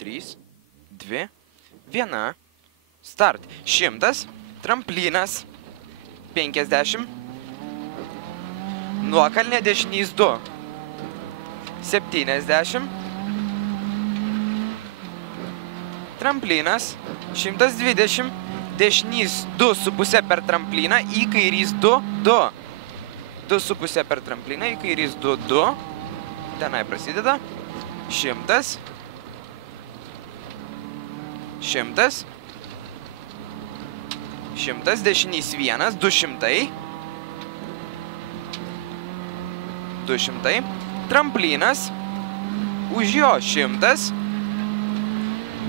3, 2, 1. Start. 100. Tramplinas. 50. Nuokalnė dešinys 2. 70. Tramplinas. 120. Dešinys 2,5 per trampliną. Į kairys 2, 2. 2,5 per trampliną. Į kairys 2, 2. Tenai prasideda. 100. 100. 100. Dešinys 1. 200. 200. Tramplinas. Už jo 100.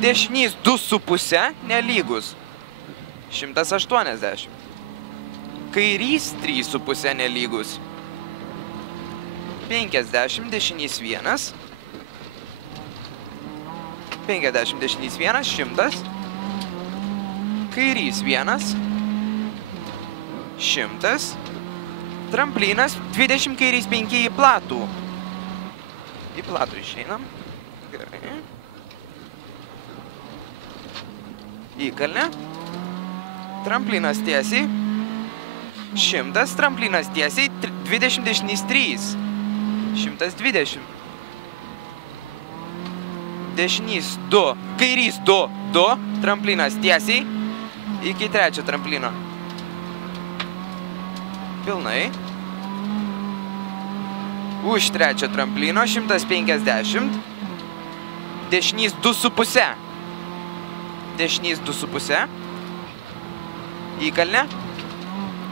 Dešinys 2,5 nelygus. 180. Kairys 3,5 nelygus. 50. Dešinys 1. 50. Dešinys 1. 100. Kairys 1. 100. Tramplinas. 20. Kairys 5 į platų. Į platų išeinam. Gerai. Įkalnė. Tramplinas tiesiai. 100. Tramplinas tiesiai. 20 dešinys 3. 120. Dešinys 2. Kairys 2. 2. Tramplinas tiesiai. Iki 3 tramplino. Pilnai. Už 3 tramplino. 150. Dešinys 2,5. Dešinys 2,5. Įkalnė.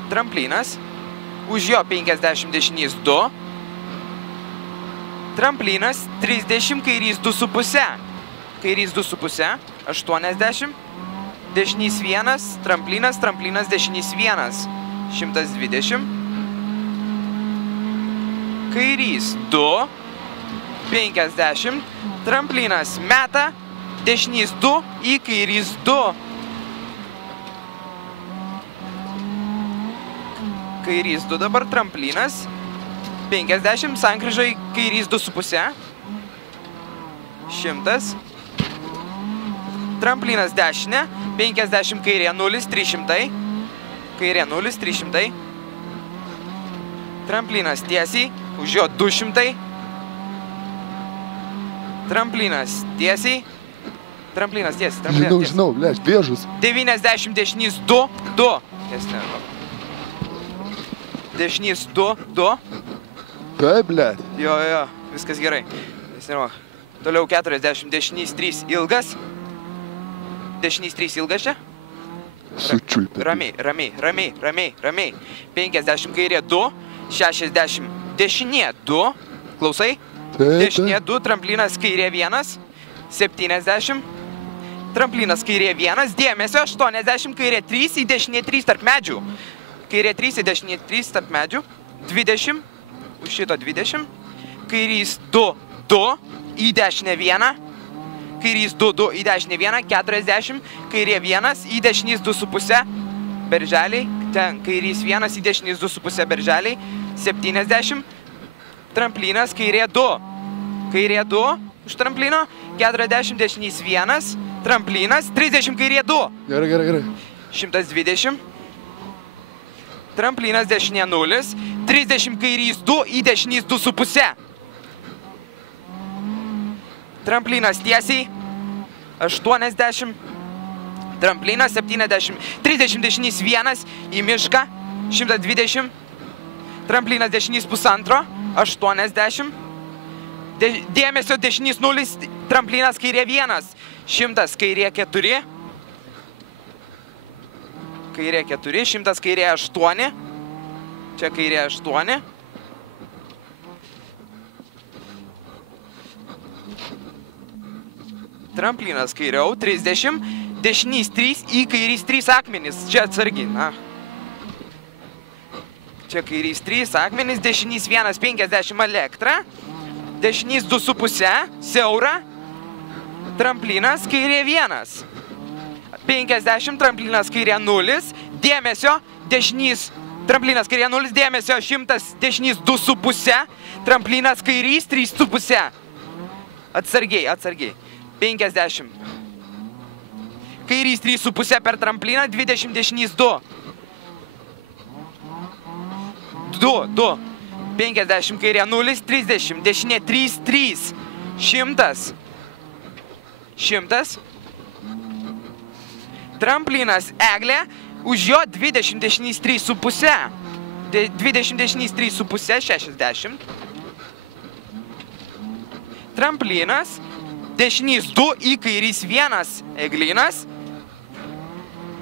Tramplinas. Už jo 50 dešinys 2. Tramplinas 30, kairys 2,5. Kairys 2,5. 80. Dešinys 1. Tramplinas. Tramplinas dešinys 1. 120. Kairys 2. 50. Tramplinas meta. Dešinys 2 į kairys 2. Kairys 2 dabar tramplinas. 50. Sankryžo į kairys 2,5. 100. Tramplinas dešinė. 50 kairė 0, 300. Kairė 0, 300. Tramplinas tiesiai. Už jo 200. Tramplinas tiesiai. Tramplinas tiesiai. Žinau, blėč, bėžus. 90 dešinys 2, 2. Tiesne. Dešinys 2, 2. Taip, blėč. Jo, viskas gerai. Tiesne. Toliau 40, dešinys 3 ilgas. Dešinys 3 ilgas čia. Sučiulpė. Ramiai. 50 kairė 2, 60 dešinė 2. Klausai? Dešinė 2, tramplinas kairė 1, 70. Tramplinas kairė 1, dėmesio 80, kairė 3, į dešinė 3 tarp medžių. Kairė 3, į dešinė 3 tarp medžių. 20, už šito 20. Kairys 2, 2, į dešinę 1. Kairys 2, 2, į dešinę 1, 40. Kairė 1, į dešinys 2,5 berželiai. Ten kairys 1, į dešinys 2,5 berželiai. 70. Tramplinas kairė 2. Kairė 2, už tramplino. 40 dešinys 1. Tramplinas, 30 kairė 2. Gerai. 120. Tramplinas dešinė 0. 30 kairys 2, į dešinys 2,5. Tramplinas tiesiai. 80. Tramplinas 70. 30 dešinys 1, į mišką. 120. Tramplinas dešinys 1,5. 80. Dėmesio dešinys 0, tramplinas kairė 1. 100 kairė 4. Kairė 4, 100 kairė 8. Čia kairė 8. Tramplinas kairiau 30. Dešinys 3, į kairys 3 akmenys. Čia atsargiai, na. Čia kairys 3 akmenys, dešinys 1, 50 elektra. Dešinys 2,5, siaura. Tramplinas kairė 1. 50, tramplinas kairė 0. Dėmesio, dešinys, tramplinas kairė 0, dėmesio 100, dešinys 2,5. Tramplinas kairys 3,5. Atsargiai. 50. Kairys 3,5 per trampliną, 20, dešinys 2. 2. 50, kairė 0, 30, dešinė 3, 3. 100. 100. Tramplinas Eglė, už jo 20, dešinys 3,5. 20, dešinys 3,5, 60. Tramplinas, dešinys 2, į kairys 1, Eglynas.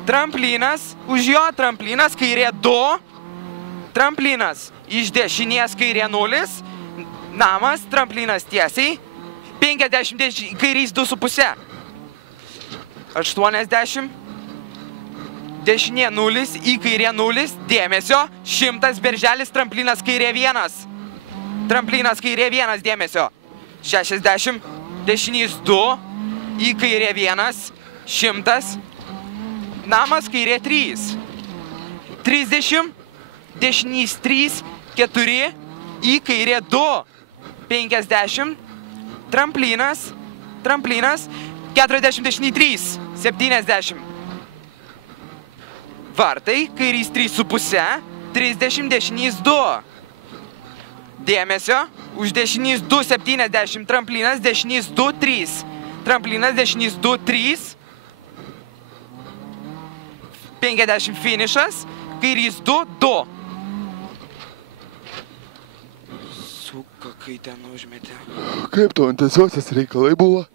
Tramplinas, už jo tramplinas, kairė 2. Tramplinas, iš dešinės kairė 0. Namas, tramplinas tiesiai. 50, kairys 2,5. 80. Dešinė 0, į kairė 0. Dėmesio. 100, berželis, tramplinas kairė 1. Tramplinas kairė 1, dėmesio. 60. Dešinys 2, į kairė 1. 100. Namas kairė 3. 30. Dešinys 3, 4, į kairė 2. 50. Tramplinas. 40, dešinį 3. 70. Vartai, kairys 3,5. 30, dešinys 2. Dėmesio. Už dešinys 2, 70. Tramplinas, dešinys 2, 3. Tramplinas, dešinys 2, 3. 50 finišas. Kairys 2, 2. Suka, kai ten užmetė. Kaip tavo intensyviausias reikalai buvo?